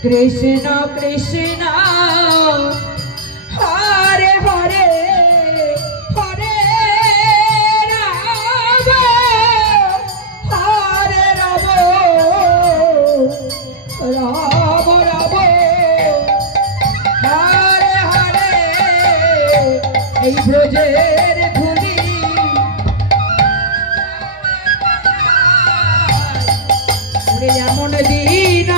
Krishna Krishna Hare Hare Hare Rama Hare Rama Rama Rama Hare Hare এই ব্রজের ধুলি ওরে এমন দিন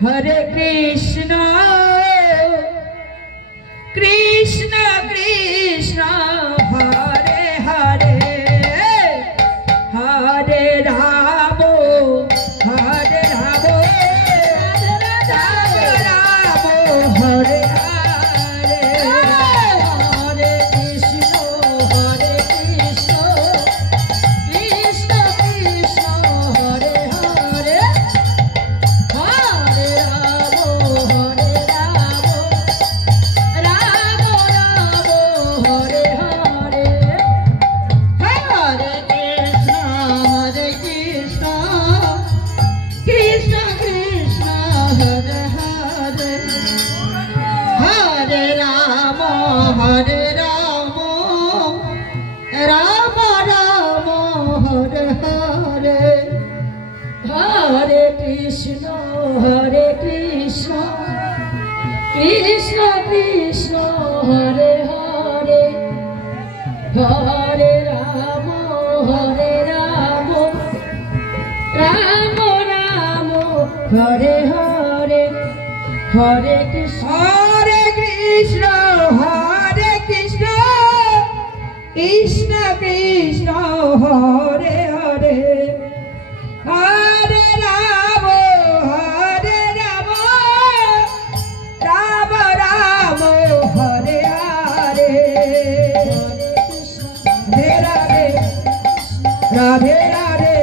Hare Krishna Krishna Krishna Hare Hare Hare Rama Hare Rama Rama Rama Hare Hare Hare Krishna Krishna Krishna Hare Hare Hare Rama Hare Rama Rama Rama Hare Hare Hare Krishna Krishna Krishna Hare Hare Hare Rama Hare Rama Rama Rama Hare Hare Hare Krishna Krishna Krishna Hare Hare Hare Rama Hare Rama Rama Rama Hare Hare Hare Krishna Krishna Krishna Hare Hare Hare Rama Hare Rama Rama Rama Hare Hare Radhe Radhe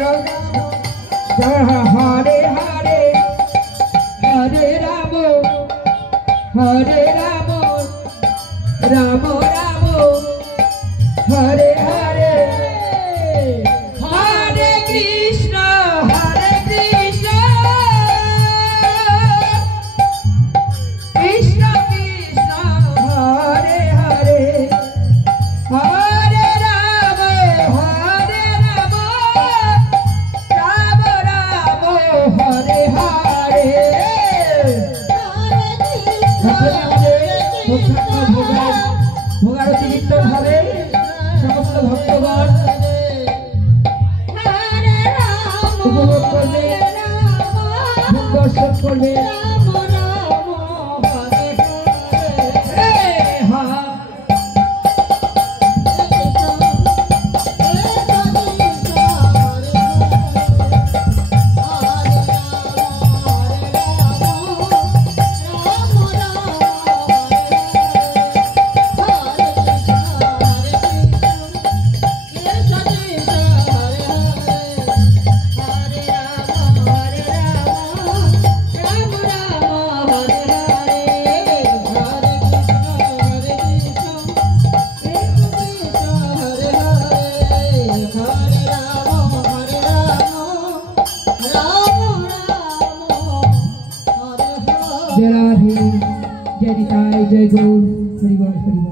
Radhe Hare Hare Hare Rama Hare Rama Rama Rama Hare Hare Hare Krishna বলবে রাম রাম হরে হরে হা जय राधे जय निताई जय गौर हरिवार हरिवार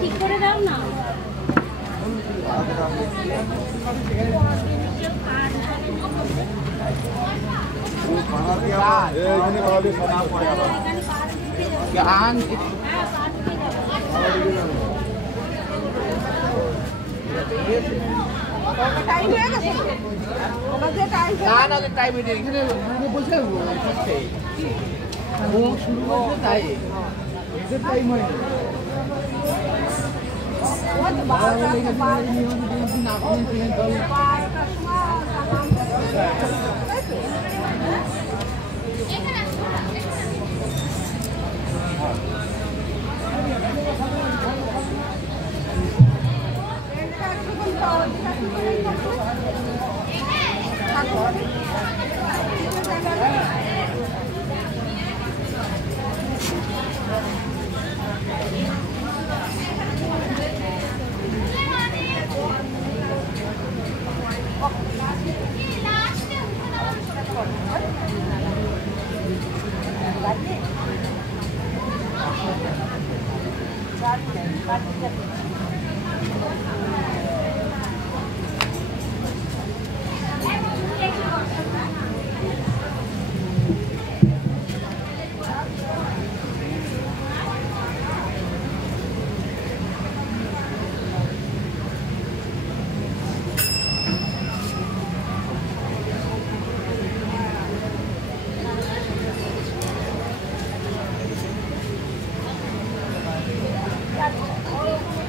ঠিক করে দাও না Oh,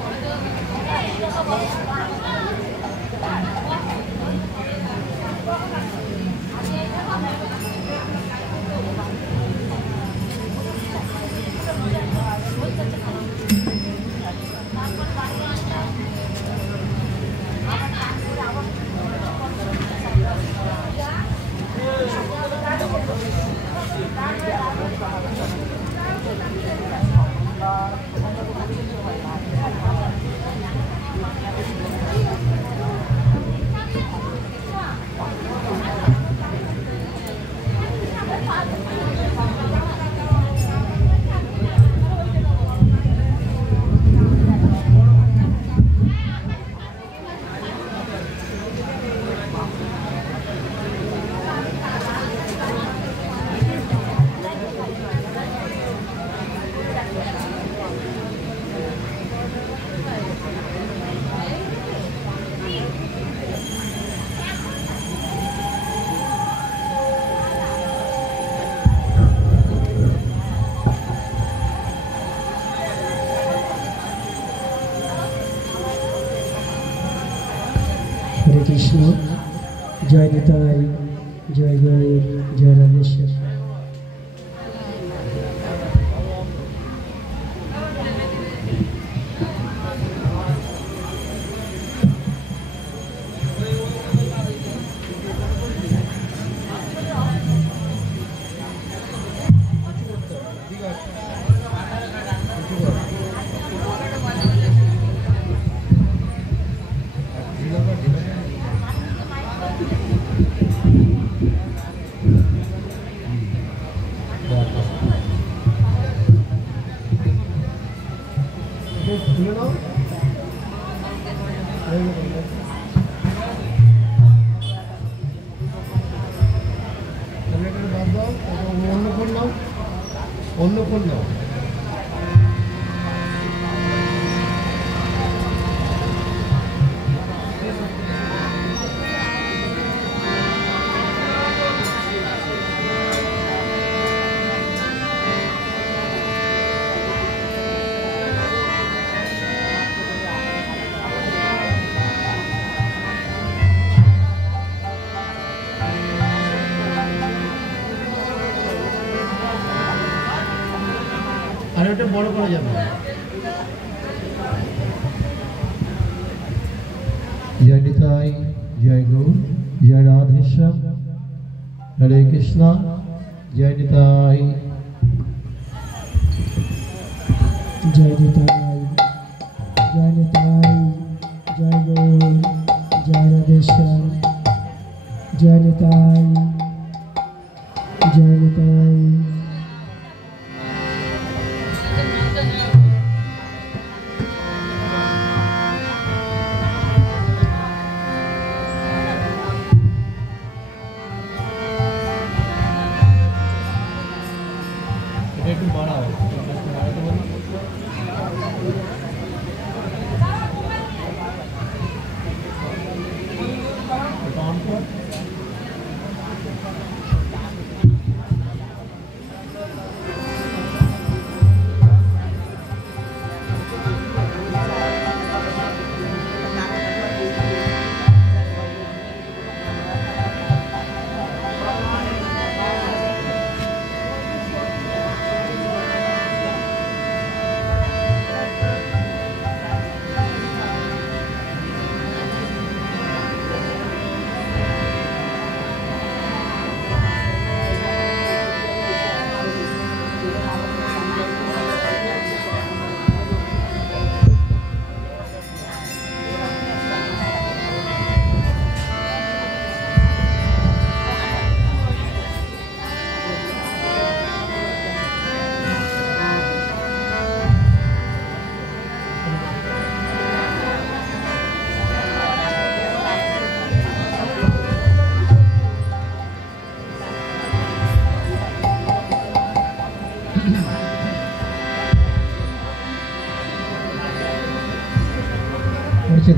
জয় নিতাই, জয় গৌর, জয় রাধেশ্বর। অন্য কোন নাও আর ওটা বড় করা যাবে। जय निताई, जय गौर, जय राधेश्याम, हरे कृष्णा, जय निताई, जय निताई, जय निताई, जय गौर, जय राधेश्याम, जय निताई, जय निताई। একটু বাড়াও, বাড়াতে বলো। অন কর।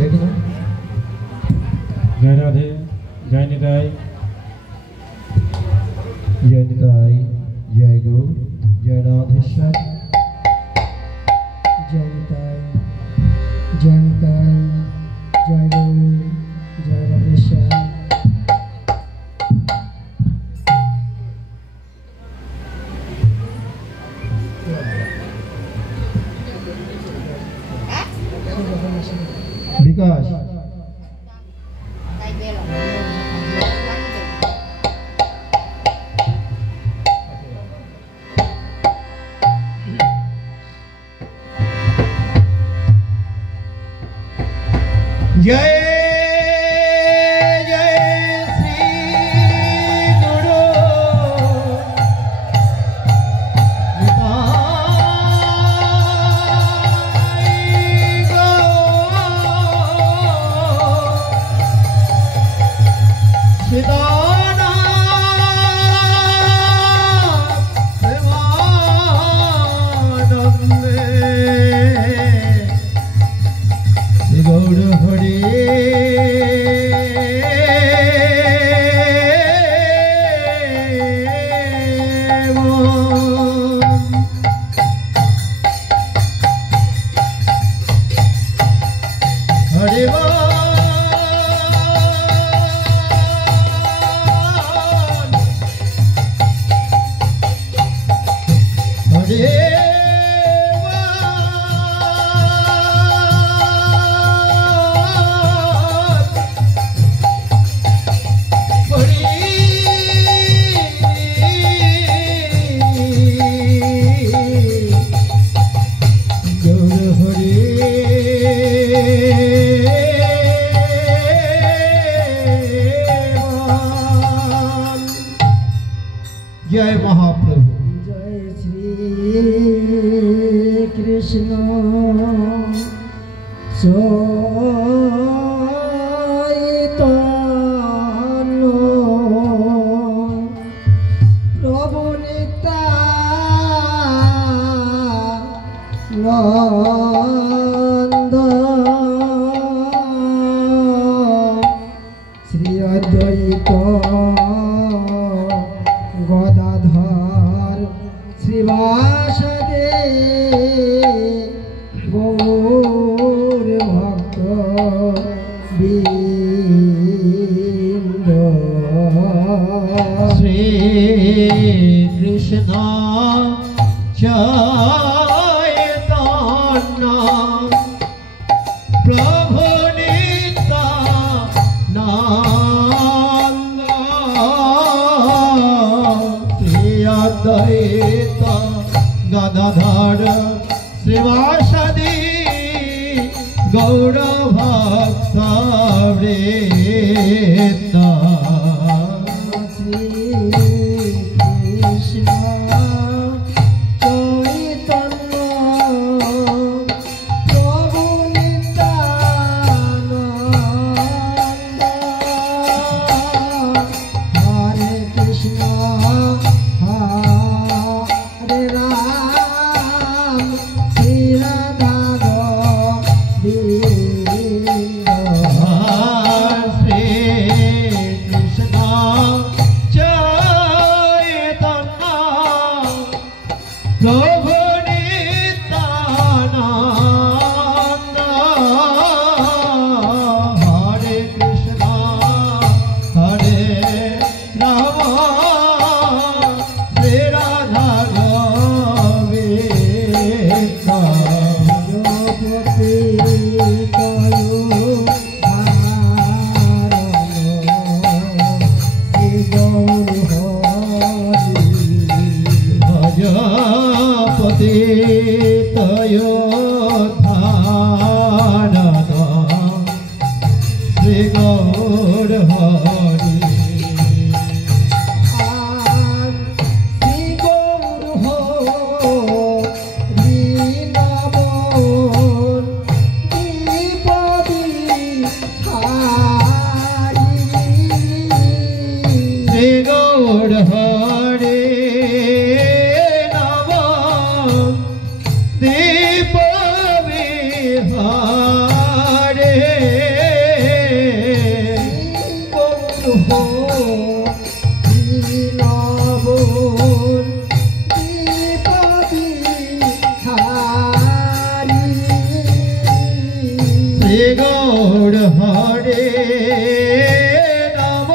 देखना। जय राधे, जय निताई, जय निताई, जय गौर, जय राधेश्याम, जय निताई, जय निताई, जय गौर, जय राधेश्याम। विकास जय जय श्री गुरु गौर हरे जय महाप्रभु। जय श्री कृष्ण चैतन्य प्रभु नित्यानंद श्री अद्वैत गदाधर श्रीवासदे गौर भक्त बिंद श्री कृष्ण चैतन्य प्रभु नित्यानंद श्री अद्वैत गदाधर श्रीवासदि गौर भक्त वृंद श्री कृष्ण चैतन्य प्रभु नित्यानंद हरे कृष्ण हरे राम श्री राधा गोविंद श्री कृष्ण चैतन्य प्रभु नित्यानंद हरे कृष्ण हरे राम श्री राधा गोविंद श्री गौर हरि श्री गौर हरि नमों श्री गौर हरे नम दीप विहारे श्री गौर हरे नम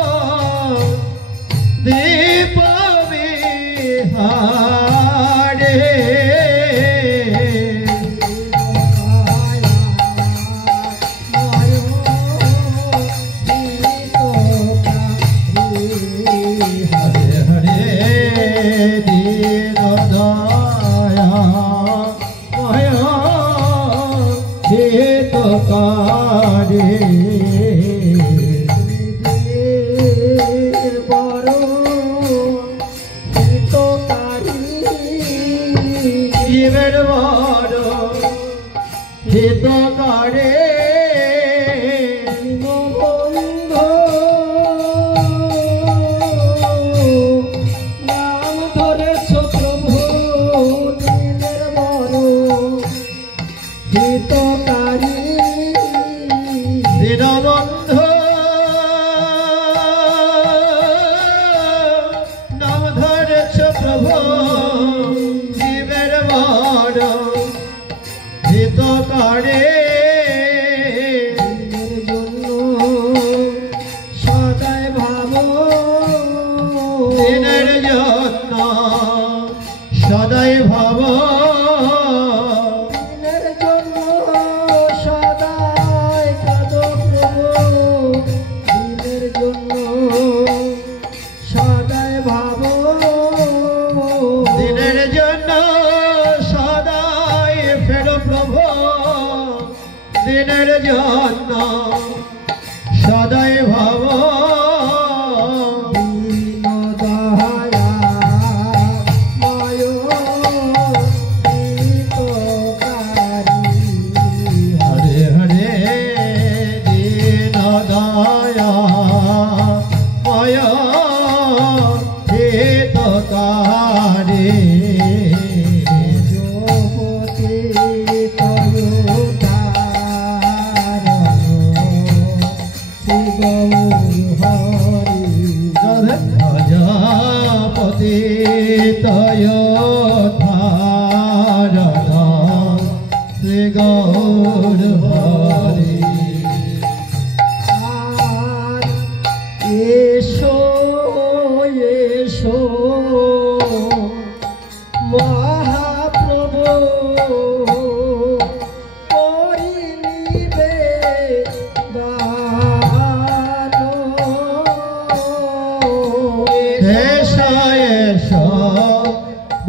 दीप विहारे हरे हरे दीन दया मया हितकारी জীবের বড় হিতকারে নাম ধরেছ প্রভু দিনের বড় হিতকারী দীনবন্ধু নাম ধরেছ প্রভু জীবের বড় হিতকারে দিনের জন্য সদাই ভাব দিনের জন্য সদাই ভাব দিনের জন্য সদাই কাঁদ প্রভু দিনের জন্য সদাই ভাব দিনের জন্য সদাই ফেরো প্রভু দিনের জন্য সদাই ভাব দীন দয়াল প্রজাপতি তয় ধারণ শ্রী গৌর হরি এসো এসো মহাপ্রভু করিনিবে দান এসো এসো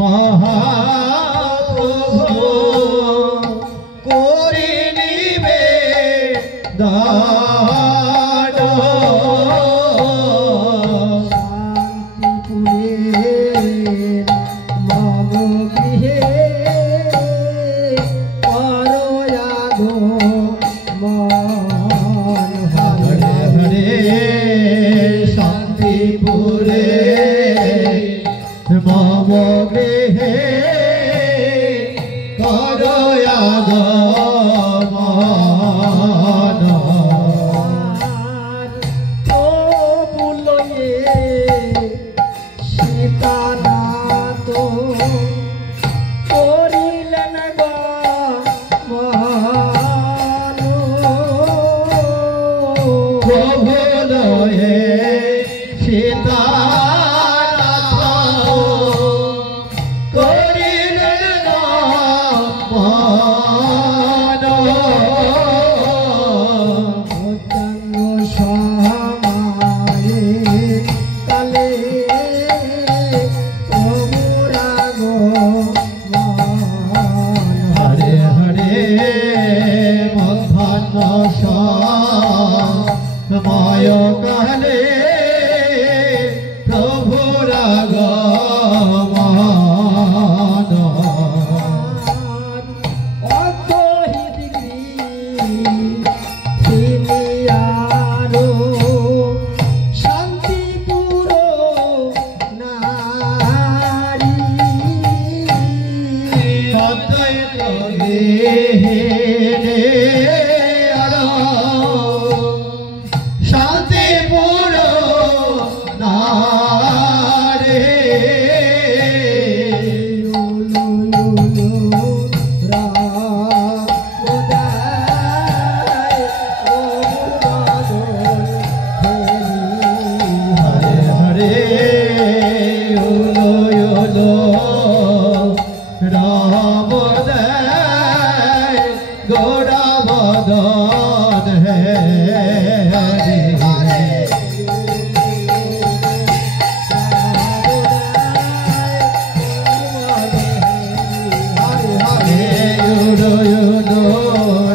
মহাপ্রভু করি নিবে দান শান্তিপুরের মম গৃহে পরয়াগো মন হরে হরে শান্তিপুরে মম গৃহে করয়াগমন সীতানাথ করিলেন প্রভু লয়ে সীতানাথ করিলেন গমন। সমায়ে কালে প্রভুরাগ হরে হরে মধ্যাহ্ন সময় কালে প্রভুর আগমন। শান্তিপুর নারী শান্তিপুর নারে হরে হরে উলো উলো রাম দেয় গোরা বদন হে হরে হরে হরে উলো উলো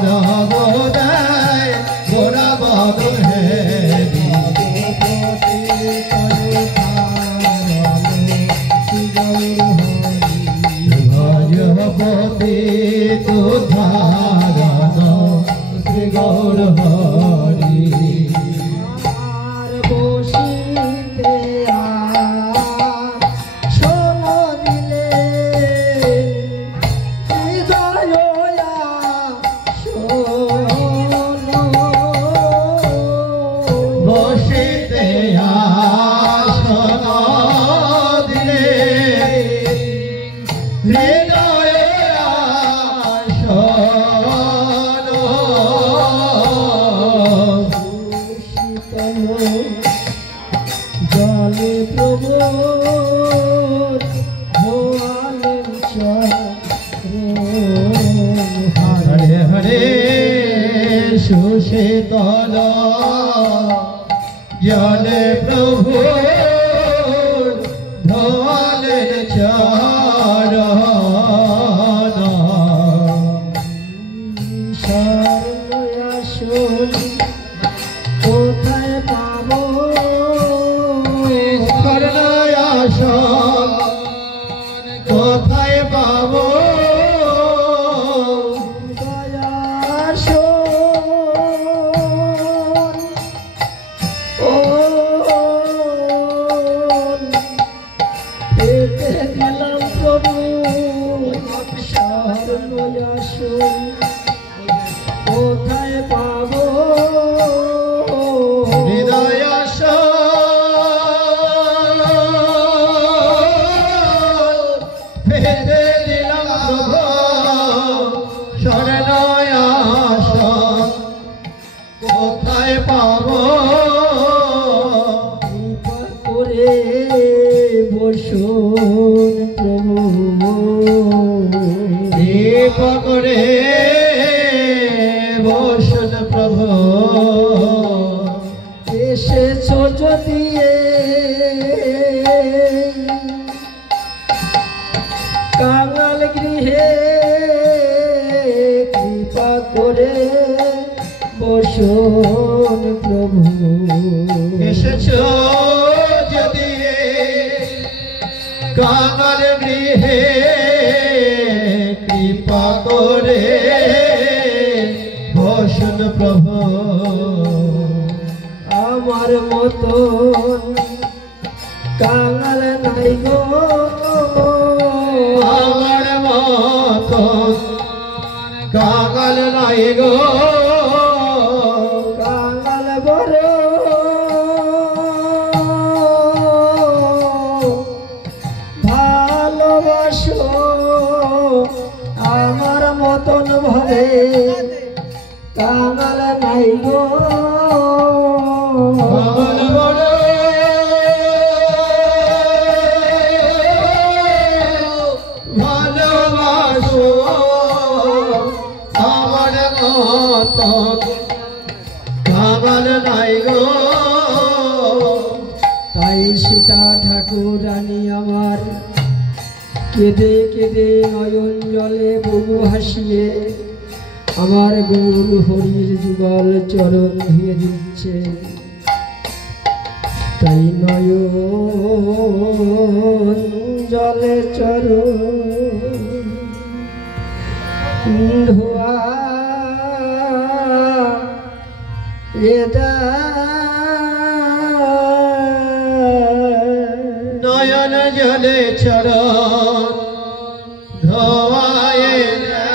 রাম দেয় গোরা বদন হে ভজপতি তুধারণ শ্রী গৌর হরি আর বসিতে শোন দিলে হৃদয় বসিতে আসন দিলে হৃদয় আসন শীতল জলে প্রভু ভোয়ালেন হরে হরে সুশীতল জলে প্রভু ধোয়ালেন চরণ শরণাসন কোথায় পাবো করুণায়াসন কোথায় পাবো দয়াসন ও বসুন প্রভু দীপকরে বসুন প্রভু এসেছ যদি কাঙাল গৃহে কৃপা করে বসুন প্রভু এসেছ যদি কাঙাল গৃহে কৃপা করে বসুন প্রভু আমার মতন কাঙাল নাই গো আমার মতো কাঙাল নাই গো কাঙাল বড় ভালোবাসো আমার মতন ভাবে কাঙাল নাই গো আমার বড় ভালোবাসো আমার মতো কাঙাল নাই গো তাই সীতা ঠাকুরানী আমার কেঁদে কেঁদে নয়ন জলে বুবু হাসিয়ে আমার গৌর হরির যুগল চরণ ধুয়ে দিচ্ছে তাই নয়ন জলে চরণ ধোয়া নয়ন জলে চরণ ধোয়ায়ে যায়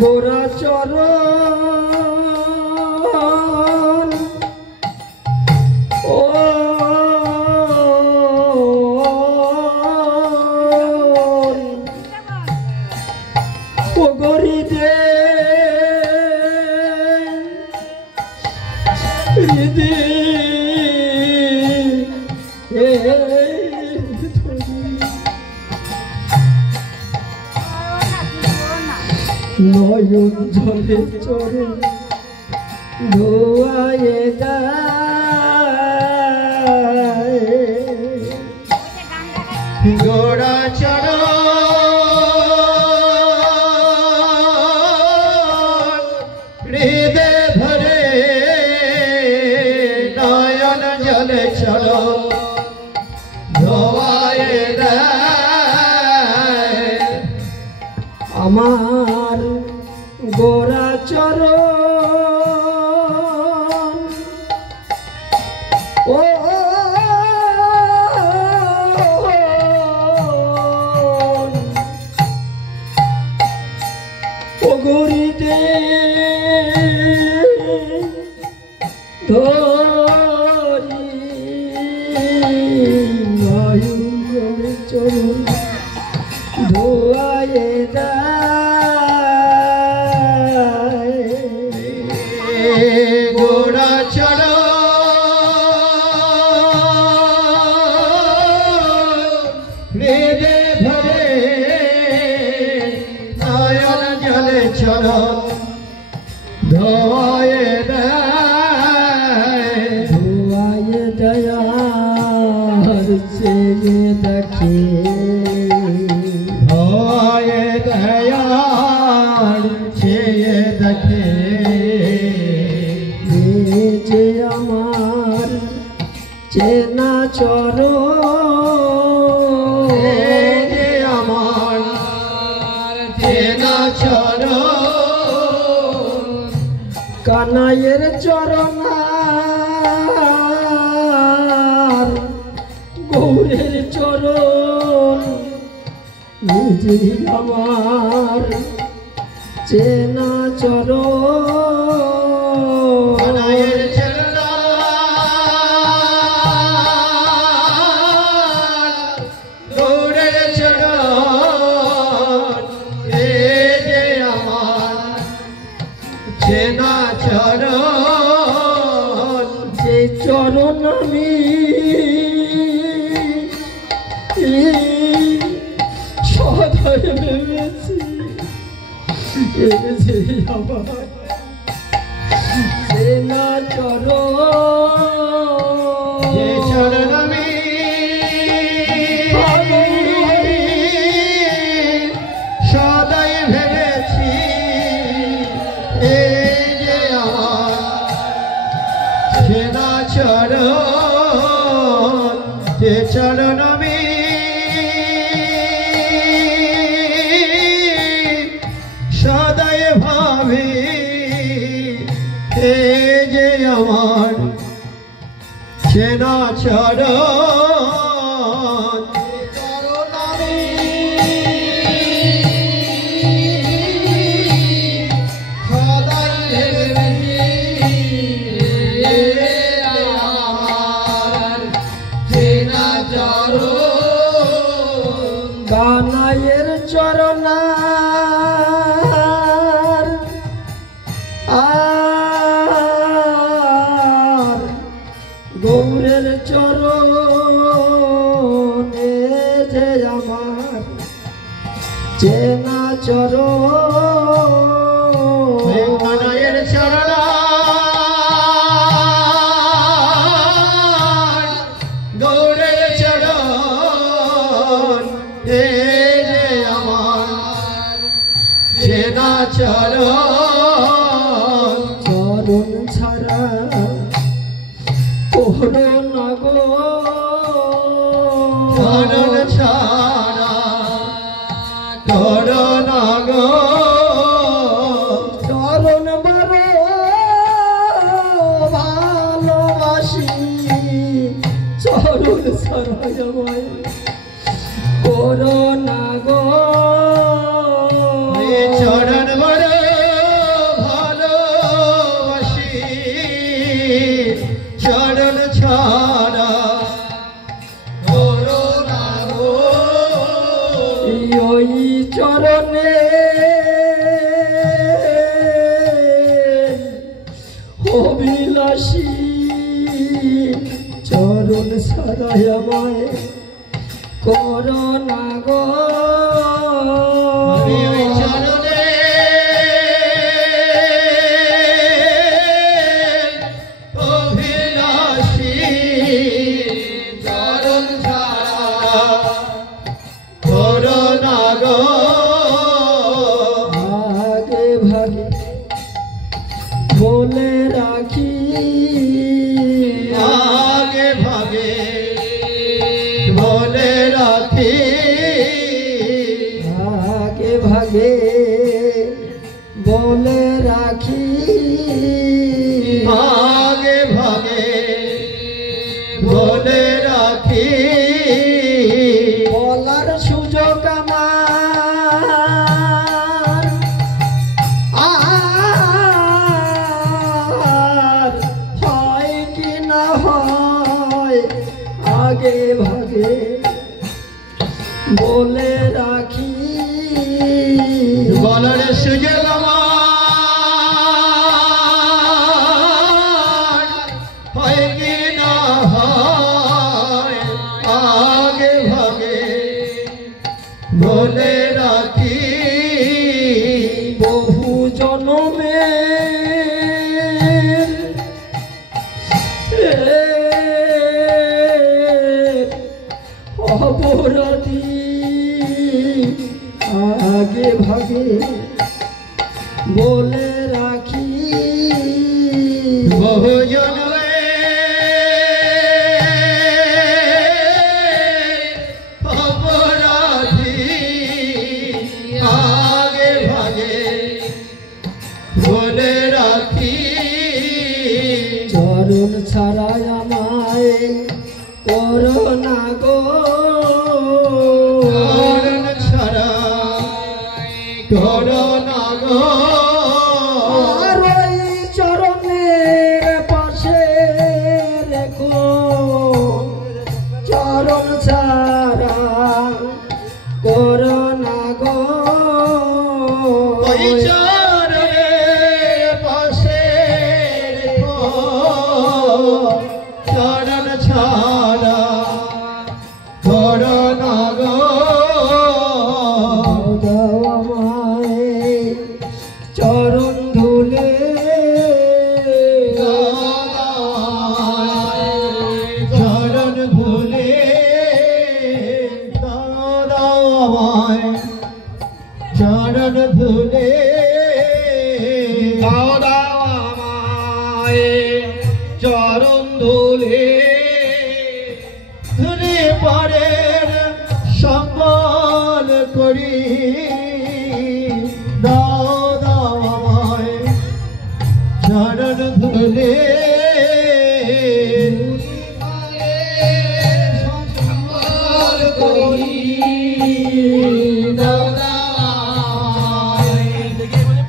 গোরা চরণ ও গরি দে হৃদে নয়ন জলে চরণ ধোয়ায়ে যায় গোড়া চরণ হৃদে ভরে নয়ন জলে চরণ ধোয়ায়ে দেয় আমার গোরা চরণ ও গরিতে ধরি নয়ন জলে চরণ ধোয়ায়ে যায় গোড়া চরণ হৃদে ভরে নয়ন জলে চরণ ধোয়ায়ে দেয় ধোয়ায়ে দয়ার চেয়ে দেখে ধোয়ায়ে দয়ার চেয়ে দেখে যে আমার চেনা চরণ যে আমার চেনা চরণ কানাইয়ের চরণ গৌরের চরণ নিজে আমার চেনা চরণ কানাইয়ের চরণ গৌরের চরণ এ যে আমার চেনা চরণ যে চরণ আমি সদাই ভেবেছি এ যে আমার চেনা চরণ যে চরণ আমি সদাই ভেবেছি এই যে আমার চেনা চরণ যে চরণ আমি সদাই ভাবি এই যে আমার চেনা চরণ চরণ আমি সদাই ভেবেছি আমার চেনা চরণ কানাইয়ের চরণ আর গৌরের চরণে যে আমার চেনা চরণ কানাইয়ের চরণ গৌরের চরণ হে যে আমার চেনা চরণ চরণ ছাড়া করোনা গো চরণ ছাড়া চরণ গো চরণ বড় ভালোবাসি চরণ ছাড়া আমায় করোনা গো চরণ বড় ভালোবাসি চরণ ছাড়া করোনা গো ওই চরণে অভিলাষী চরণ ছাড়াই আমায় করোনা গো আমি ওই চরণে অভিলাষী চরণ ছাড়া করোনা গো আগে ভাগে বলে রাখি আগে ভাগে বলে রাখি আগে ভাগে বলে রাখি আগে ভাগে বলে রাখি বলার সুযোগ আমার আর হয় কি না হয় আগে ভাগে বলে রাখি বলার সুযোগ আমার হয় কি না হয় আগে ভাগে বলে রাখি বহু জনমে অপরাধী আগে ভাগে বলে রাখি বহুজন অপরাধী আগে ভাগে বলে রাখি চরণ ছাড়া আমায় করোনা গো চরণ ছাড়া করোনা গো আর ওই চরণের পাশে রেখো চরণ ছাড়া করোনা গো ওই চরণের পাশে রেখো চরণ ছাড়া করোনা গো দাও আমায় চরণ ধুলে চরণ ধুলে দাও আমায় চরণ ধুলে দাও আমায় চরণ ধুলে ধুলে পরের সম্বল করি দাও আমায় চরণ ধুলে সম্বল করি দাও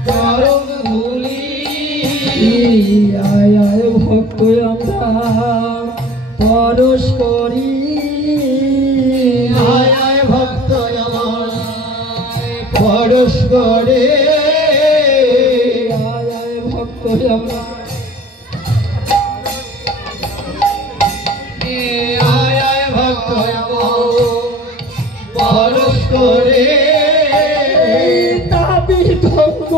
চরণ ধুলি আয় আয় ভক্ত আমরা পরশ করি আয় আয় ভক্ত আমার পরশ করে আয় আয় ভক্ত আমরা আয় আয় ভক্ত পরশ করে তাপি ভক্ত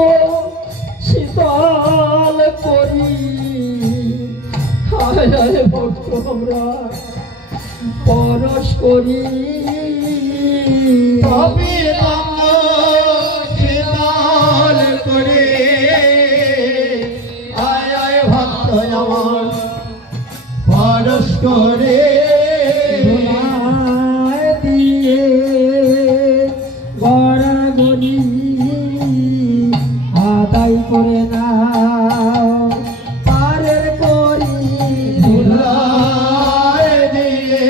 শীতল করি আয় আয় ভক্ত আমরা পরশ করি তাপি শীতল করে আয় আয় ভক্ত আমার পরশ করে দিয়ে গড়াগড়ি আদায় করে না পারের করি ধুলায় দিয়ে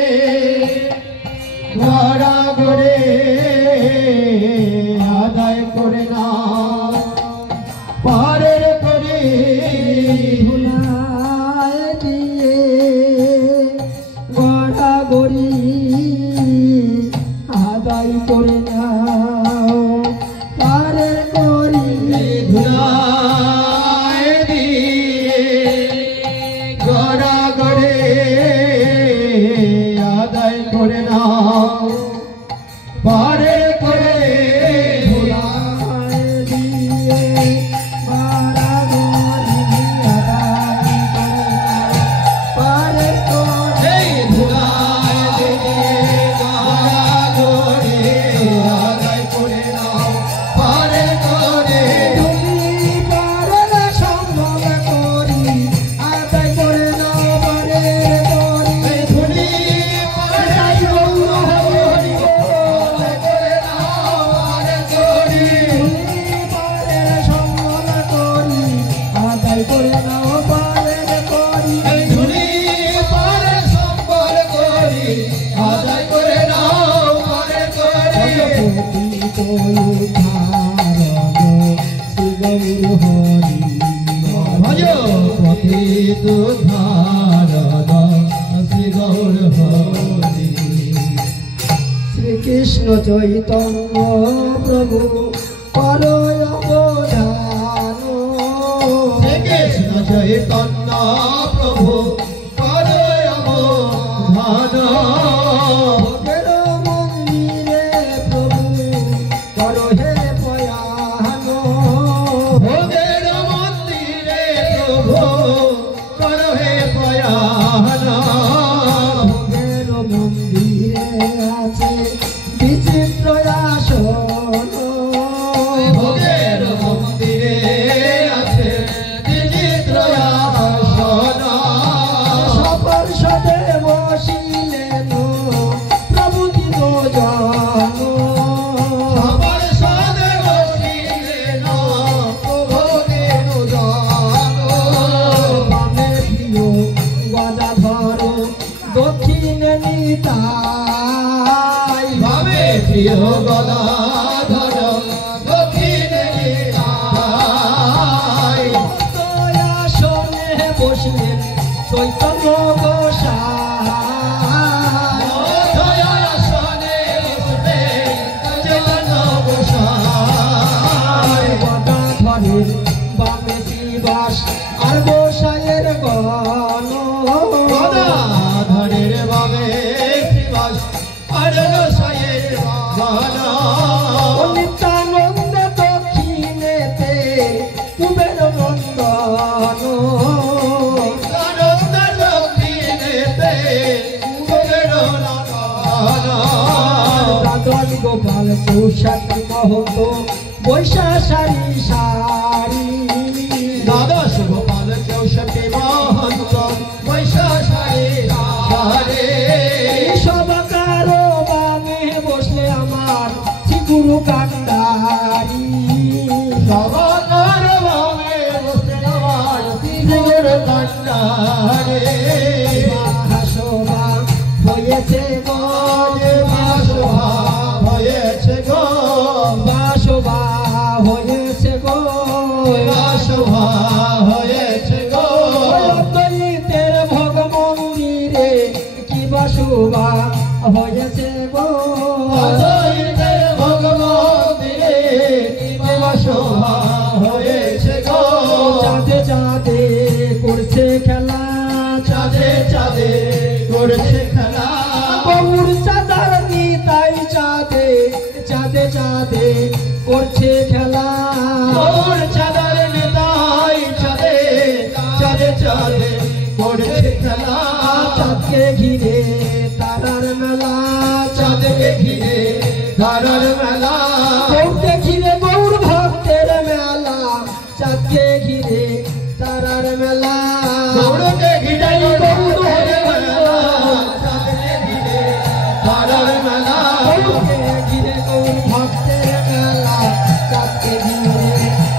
গড়াগড়ি আদায় করে না পারের করি ধুলায় দিয়ে গড়াগড়ি আদায় করে না পারের করি ধুলায় দিয়ে গড়াগড়ি আদায় করে না পারের করে ধুলায় দিয়ে গড়াগড়ি আদায় করে না পারের করে ধুলায় দিয়ে গড়াগড়ি আদায় করে না পারের করে পারের সম্ভব করি আদায় করে না পারের করে ধুলি পারাই গৌর হরি আদায় করে না পারের করে পারের সম্ভব করি আদায় করে না পারের করি ধুলি পারের সম্ভব করি আদায় করে না পারের করে শ্রীকৃষ্ণ চৈতন্য প্রভু পরয় অবদান শ্রীকৃষ্ণ চৈতন্য প্রভু পরয় অবদান মন্দিরে প্রভু করো হে পয়ান ভোগের মন্দিরে প্রভু করো হে পয়ান ভোগের মন্দিরে আছে বিচিত্র আসন ভোগের মন্দিরে আছে বিচিত্র আসন সফল সদে বসিলেন প্রভু দিন জান সফল সদে বসিলেন প্রভু দিন জান বামে প্রিয় গদাধর দক্ষিণে নিতাই বামে প্রিয় গদাধর দক্ষিণে নিতাই আসনে বসলেন চৈতন্য গোসাই আসনে বসলেন চৈতন্য গোসাই গদাধরের বামে শ্রীবাস আর গোসাইয়ের গণ গোপাল চৌষট্টি মহন্ত বৈশা সারি সারি দ্বাদশ গোপাল 64 মহন্ত বৈশা সারি সারি সব কারো বামে বসলে আমার শ্রীগুরু কান্ডারি সবার বামে বসে আমার শ্রীগুরু কান্ডারি মহাসভা হয়েছে গো মহাসভা হয়েছে গো মহাসভা হয়েছে গো মহাসভা হয়েছে গো দলিতের ভোগ মন্দিরে কি বাসুবা হয়েছে গো অদ্বৈতের ভগবন্দিরে শোভা হয়েছে গো চাঁদে চাঁদে করছে খেলা চাঁদে চাঁদে করছে খেলা গৌর চাঁদার নিতাই চাঁদে চাঁদে চাঁদে করছে খেলা ওর চাঁদার নেতাই চাঁদে চাঁদে চাঁদে করছে খেলা চাঁদকে ঘিরে তারার মেলা চাঁদকে ঘিরে তারার মেলা গৌরকে ঘিরে গৌর ভক্তের মেলা চাঁদকে ঘিরে তারার মেলা গৌরকে ঘিরে গৌরের মেলা চাঁদকে ঘিরে তারার মেলা গৌরকে ঘিরে গৌর ভক্তের মেলা চাঁদকে ঘিরে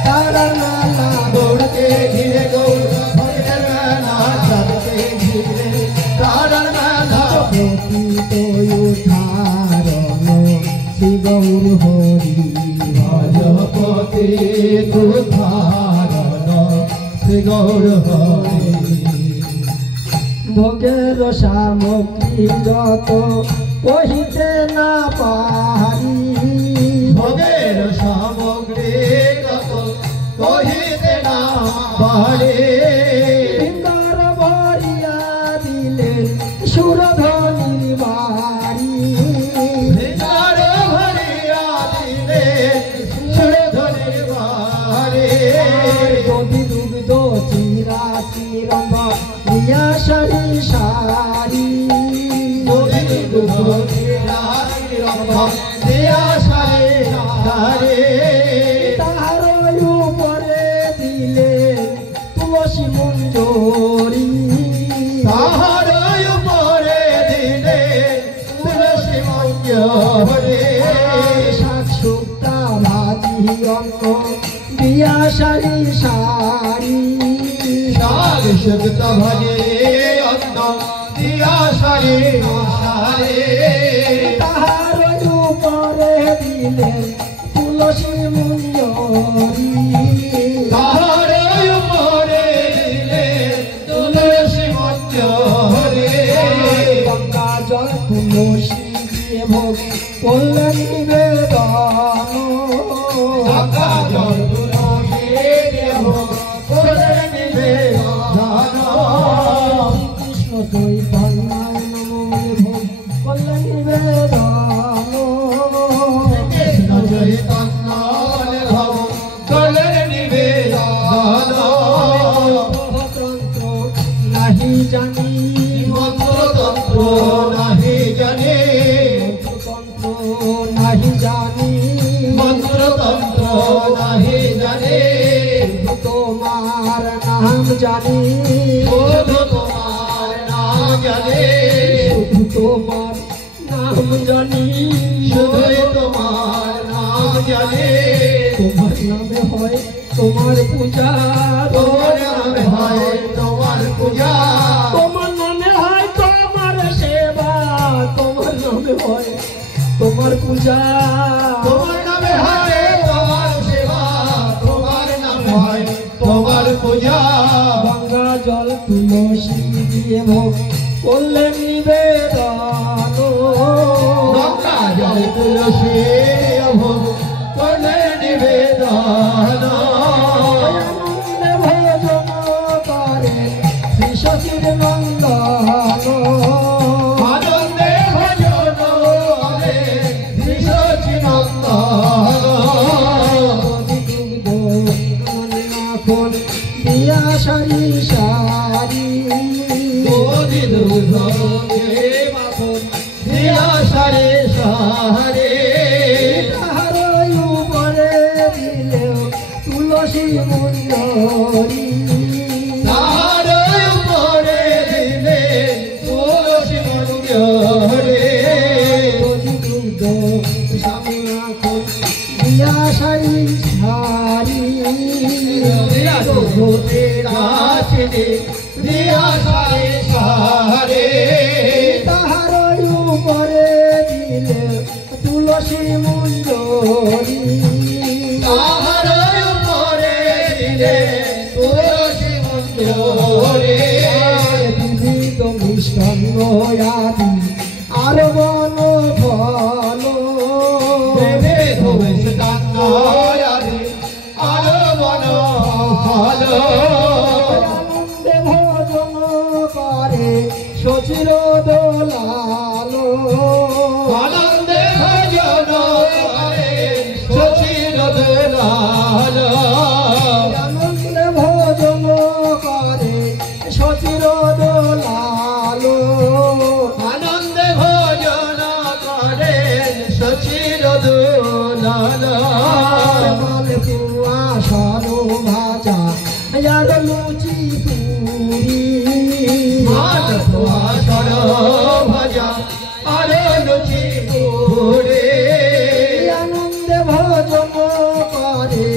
তারার মেলা গৌরকে ঘিরে গৌর ভক্তের মেলা চাঁদকে ঘিরে তারার মেলা প্রকৃত উদ্ধারণ শ্রী গৌর হরি ভজপতি দুধারণ শ্রী গৌর হরি ভোগের সামগ্রী যত কহিতে না পারি ভোগের সামগ্রী কত কহিতে না পারে বৃন্দার ভরিয়া দিলেন সুরধনির বাড়ি ভিকার ভরিয়া দিলে সুরধনির বারে যদি দুগ্ধ চিরা চিরম্ব রিয়া সারি সারি নদী দুধ রাত্রি রম্ভ দিয়া সারে সারে তাহার উপরে দিলেন তুলসী মঞ্জরি তাহার উপরে দিলে তুলসী মঞ্জরে শাক শুক্তা ভাজি অঙ্ক দিয়া সারি সারি শাক শুক্ত ভজে অন্ন দিয়া সারে সারে তাহার উপরে দিলেন তুলসী মঞ্জরি তাহার উপরে দিলে তুলসী মঞ্জরে গঙ্গা জল তুলসী দিয়ে ভোগ করলেন নিবেদন গঙ্গা জল তুলসী দেব করলেন নিবেদন কৃষ্ণ চৈতন্যায় নমো ভোগ করলেন নিবেদন কৃষ্ণ চৈতন্য ভব করলেন নিবেদন তন্ত্র নাহি জানি মন্ত্রতন্ত্র নাহি জানে তন্ত্র নাহি জানি মন্ত্রতন্ত্র নাহি জানে তোমার নাম জানি শুধু তোমার নাম জানে শুধু তোমার নাম জানি শুধুই তোমার নাম জানে তোমার নামে হয় তোমার পূজা তোমার নামে হয় তোমার পূজা তোমার নামে হয় তোমার সেবা তোমার নামে হয় তোমার পূজা তোমার নামে হয় তোমার সেবা তোমার নামে হয় তোমার পূজা গঙ্গা জল তুলসী দিয়ে ভোগ করলেন নিবেদন গঙ্গা জল তুলসী ভোগ করলে নিবেদন আনন্দে ভোজন করেন শ্রী সচির নন্দন আনন্দে ভজন করে এখন দিয়া সারি সারি দুধ মাখন দিয়া সারে সারে মঞ্জরি তার উপরে দিলে তুলসী মঞ্জরি দিয়া সারি সারি দিয়া সারে সারে তাহার উপরে দিলে তুলসী মঞ্জরি তাহার উপরে দিলে তুলসী মঞ্জরি বিবিধ মিষ্টান্ন আদি আর বন ফল আনন্দে ভোজন করে শচির দোলালো আনন্দে ভজন করে শচির দোলাল আনন্দে ভোজন করে শচির দোলালো আনন্দে ভজন করে শচির দোলাল মালপুয়া সরো ভাজা আর লুচি পুরি মালপোয়া ভাজা আর লুচি পুরি আনন্দে ভজন করে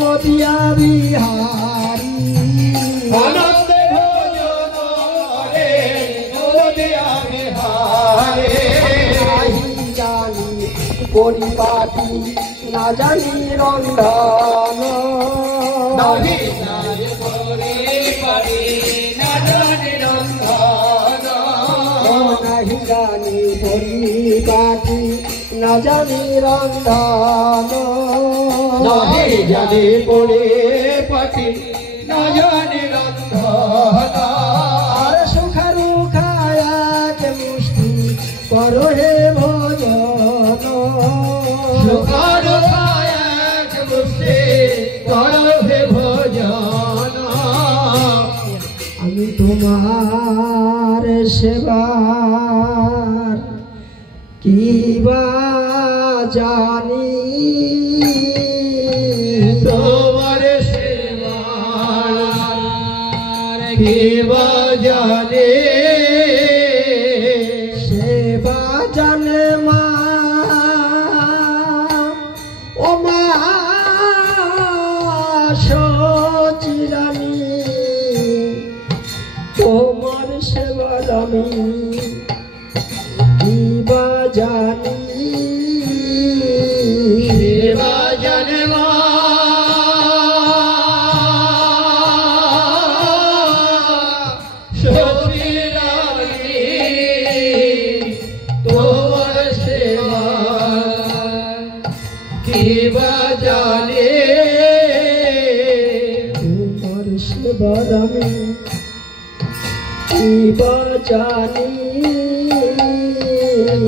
নদিয়া বিহারি আনন্দে ভজন করে নদিয়া বিহারে নাহি জানি পরিপাটি না জানি রন্ধন নাহি জানি পরিপাটি না জানি রন্ধন নাহি জানি পরিপাটি না জানি রন্ধন নাহি জানি পরিপাটি না জানি রন্ধন আর সুখারু খায়াক মুষ্টি করো হে ভজন সুখার এক মুষ্টি করো হে ভজন আমি তোমার সেবার কি বা জানি তোমার সেবার কি বা জানে সেবা জানে মা ও মা সচিরানী তোমার সেবার আমি কি বা জানি সেবা জানে মা সচিরানী তোমার সেবা কি বা জানে তোমার সেবার আমি কি বা জানি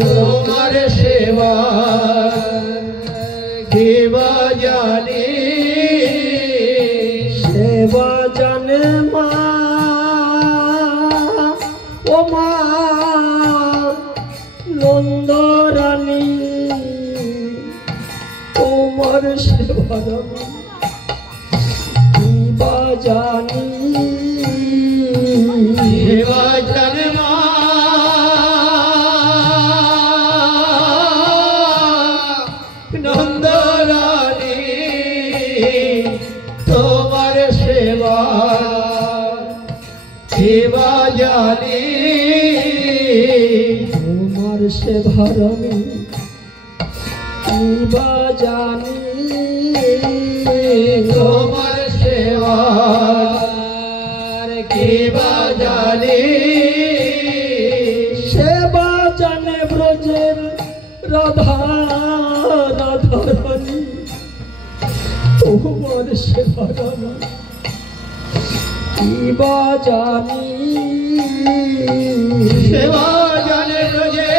তোমার সেবা কি বা জানে সেবা জানে মা ও মা নন্দরানী তোমার সেবা কি বা জানি সেবা জানে মা নন্দরানী তোমার সেবা সেবা জানি তোমার সেবার আমি কি বা জানি তোমার সেবা কি বা জানি সেবা জানে ব্রজের রাধা রাধারানী তোমার সেবা জানি কি বা জানি সেবা জানে ব্রজে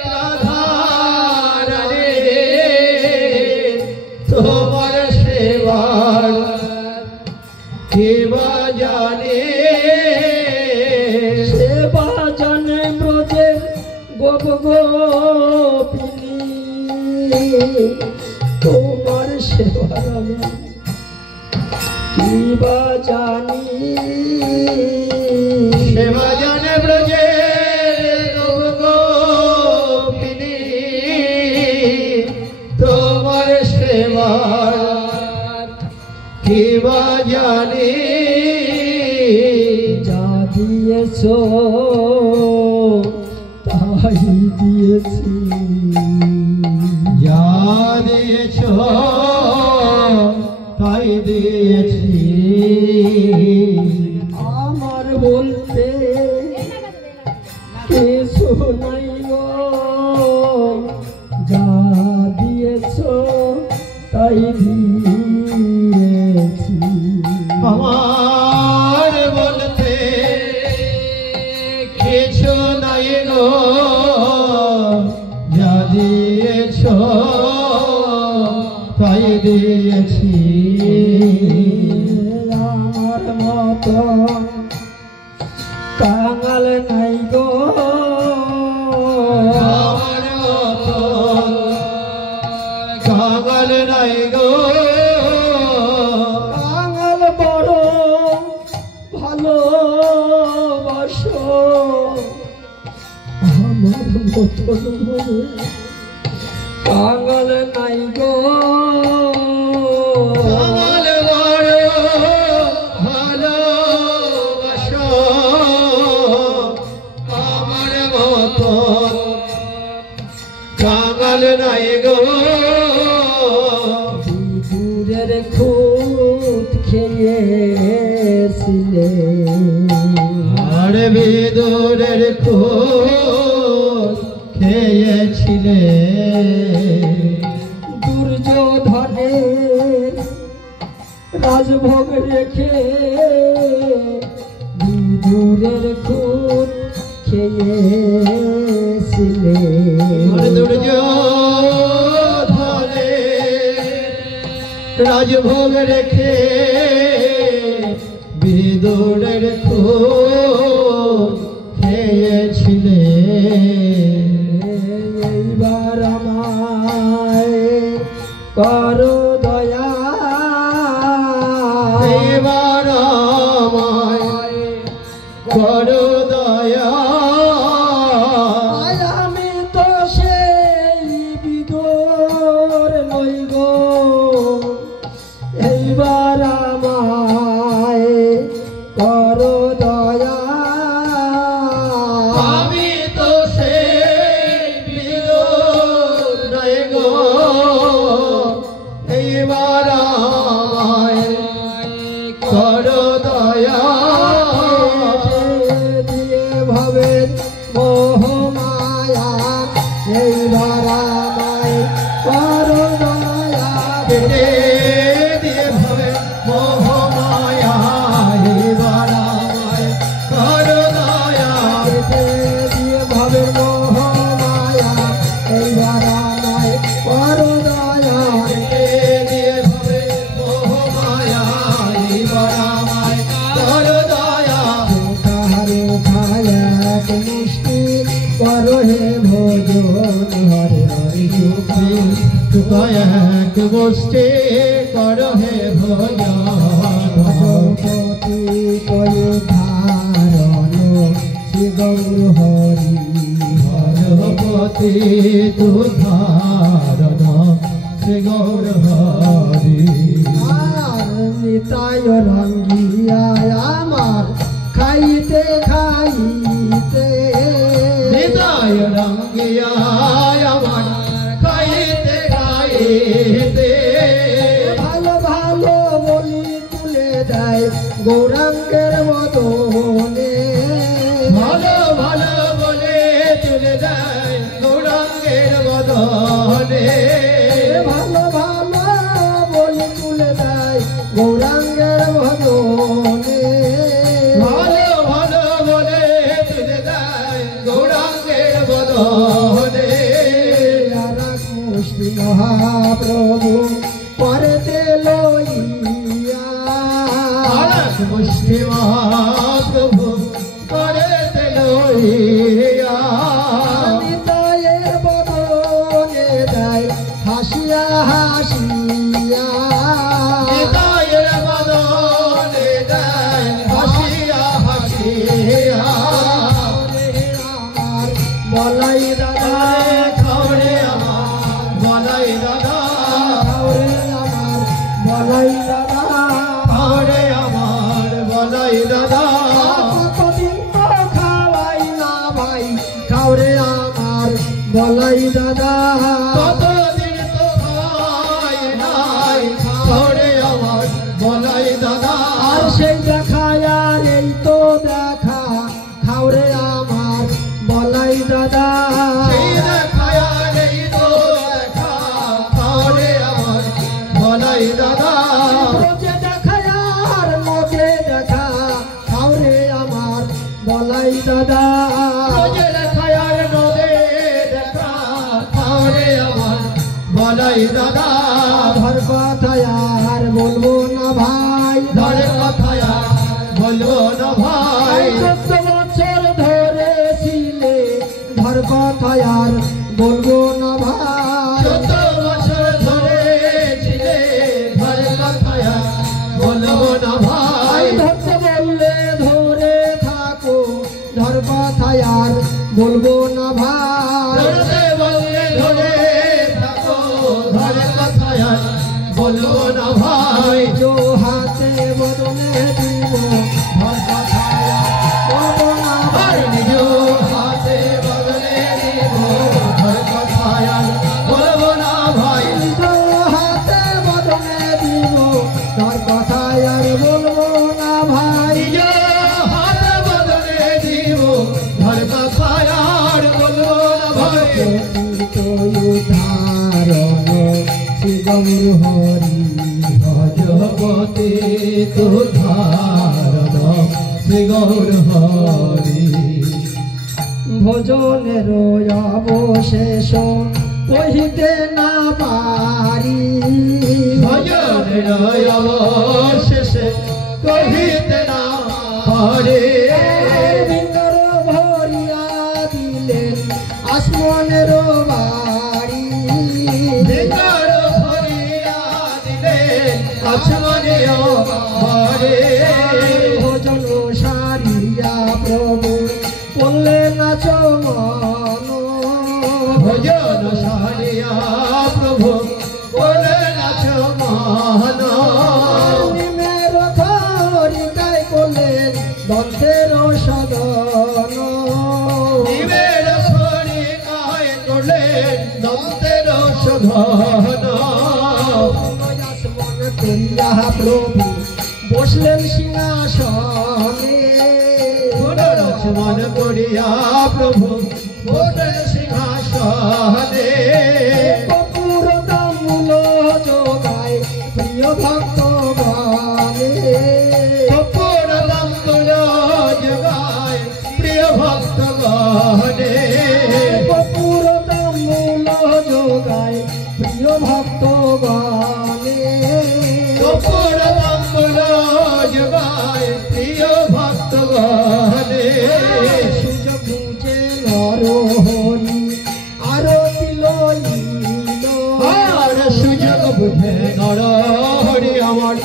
রাধা রানী তোমার সেবা কি বা জানে সেবা জানে ব্রজের গোপ গোপিনী তোমার সেবা শিবা জানি সেবা জানে ব্রজের গোপিনী তোমার সেবা কিবা জানি যা দিয়েছ তাই দিয়েছি যা দিয়েছ তাই দিয়েছি আমার বলতে কিছু নাই গো যা দিয়েছ তাই দিয়েছি আমার বলতে কিছু নাই গো যা দিয়েছ তাই দিয়েছি আমার মতো কাঙাল নাই গো আমার মতো কাঙাল নাই গো কাঙাল বড় ভালোবাসো আমার মতো কাঙাল নাই গো কাঙাল বড় ভালোবাসো আমার মতো কাঙাল নাই গো দূরের খুঁত খেয়েছিলে আর বিদুরের খোঁজ খেয়েছিলে দুর্যোধনের রাজভোগ রেখে বিদুরের খুঁত খেয়েছিলে দুর্যোধনে রাজভোগ রেখে বিদুরের খোঁজ খেয়েছিলে এইবার আমায় করো দয়া এবার আমায় করো দয়া আমি তো সেই বিদুর নই গো এইবার আমায় করো দয়া আমি তো সেই বিদুর নই গো এইবার আমায় করো দয়া দিয়ে ভবের মোহ মায়া এইবার আমায় করো দয়া কেটে দিয়ে ভবে মোহ মায়া এইবার আমায় করো দয়া দিয়ে ভবের মোহ মায়া এইবার আমায় করো দয়া কেটে দিয়ে ভবে মোহ মায়া এইবার আমায় করো দয়া কাহারে খায়া মিষ্টি করো হে ভোজন হরে হরে সুখী এক গোষ্ঠী করো হে ভজপতি কয়ে ধারণ শ্রী গৌর হরি ভজপতি তুধারণ শ্রী গৌর হরি আর নিতায় রঙ্গিয়া আমার খাইতে খাইতে হৃদয় রঙ্গিয়া আমার খাইতে খাইতে ভালো ভালো বলি তুলে দেয় গৌরাঙ্গের মতনে ভালো ভালো বলে তুলে দেয় গৌরাঙ্গের বদনে ভালো ভালো বলি তুলে দেয় গৌরাঙ্গের মতনে ভালো ভালো বলে তুলে দেয় গৌরাঙ্গের বদনে মুষ্টি মহাপ্রভু পরেতে লইয়া মুষ্টি মহাপ্রভু করে লইয়া হৃদয়ের বদনে দেয় হাসিয়া হাসিয়া হৃদয়ের বদনে বলাই দাদা কতদিন তো খাই নাই খাওরে আমার বলাই দাদা আর সেই দেখা আর এই তো দেখা খাওরে আমার বলাই দাদা সেই দেখায় এই তো দেখা খাওরে আমার বলাই দাদা রোজে দেখা আর মজে দেখা খাওরে আমার বলাই দাদা রোজে দেখায় আর নদে দেখা খাওরে আমার বলাই দাদা ধর কথা আর বলবো না ভাই ধরে কথায় বলবো না ভাই 14 বছর ধরেছিলে ধর কথা আর বলবো না ভাই 14 বছর ধরে ছিলে ধরে কথায় বলবো না ভাই ধরতে বললে ধরে থাকো ধর কথা আর বলবো না ভাই ধরতে বললে ধরে থাকো ধরে কথায় বলবো না ভাই জো হাতে বদলে দিব ধর কথা আর বলবো না ভাই ভাই নিজ হাতে বদলে দিব ধরে কথায় বলবো না ভাই জো হাতে বদলে দিব ধর কথা আর বলবো না ভাই নিজ হাতে বদলে দিব ধরে কথায় বলবো না ভাই ভজপতি তুধারণ শ্রী গৌর হরি ভোজনের অবশেষ কহিতে না পারি ভজনের অবশেষে কহিতে না হরে ভিতর ভরিয়া দিলেন আসমানের বাড়ি বিকার হরিয়া দিলে আসমানীয় হরে ভোজন সারিয়া প্রভু করলে না চমন ভজন সারিয়া প্রভু বলে নাচ মহান নিমের খরিকায় করলেন দন্তের সদন নিবের হরি কায় করলেন দন্তের শোধন মন করিয়া প্রভু বসলেন সিংহাসনে পুনরচমন করিয়া প্রভু বসেন সিংহাসনে কপুর তাম্বুল যোগায় প্রিয় ভক্ত গণে কপুর তাম্বুল যোগায় প্রিয় ভক্ত গণে কপুর তাম্বুল যোগায় প্রিয় ভক্ত গণে কপুর তাম্বুল যোগায় প্রিয় ভক্ত গণে সুযোগ বুঝে নরহরি আরতি লইল আর সুযোগ বুঝে নর হরি আমার